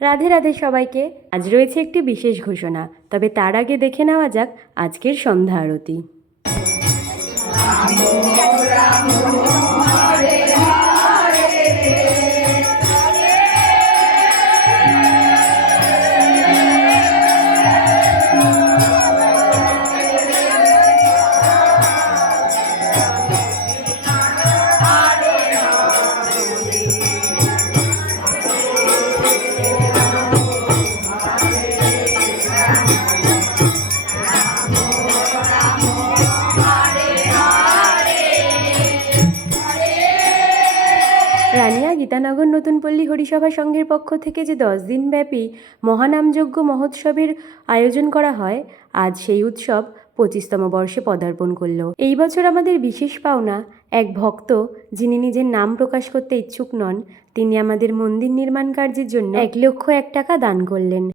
রাধে রাধে সবাইকে। আজ রয়েছে একটি বিশেষ ঘোষণা, তবে তার আগে দেখে নেওয়া যাক আজকের সন্ধ্যা আরতি। রানিয়া গীতানগর নতুনপল্লী হরিসভা সংঘের পক্ষ থেকে যে 10 দিনব্যাপী মহানামযজ্ঞ মহোৎসবের আয়োজন করা হয়, আজ সেই উৎসব 25তম বর্ষে পদার্পণ করল। এই বছর আমাদের বিশেষ পাওনা এক ভক্ত, যিনি নিজের নাম প্রকাশ করতে ইচ্ছুক নন, তিনি আমাদের মন্দির নির্মাণ কার্যের জন্য 1,01,000 টাকা দান করলেন।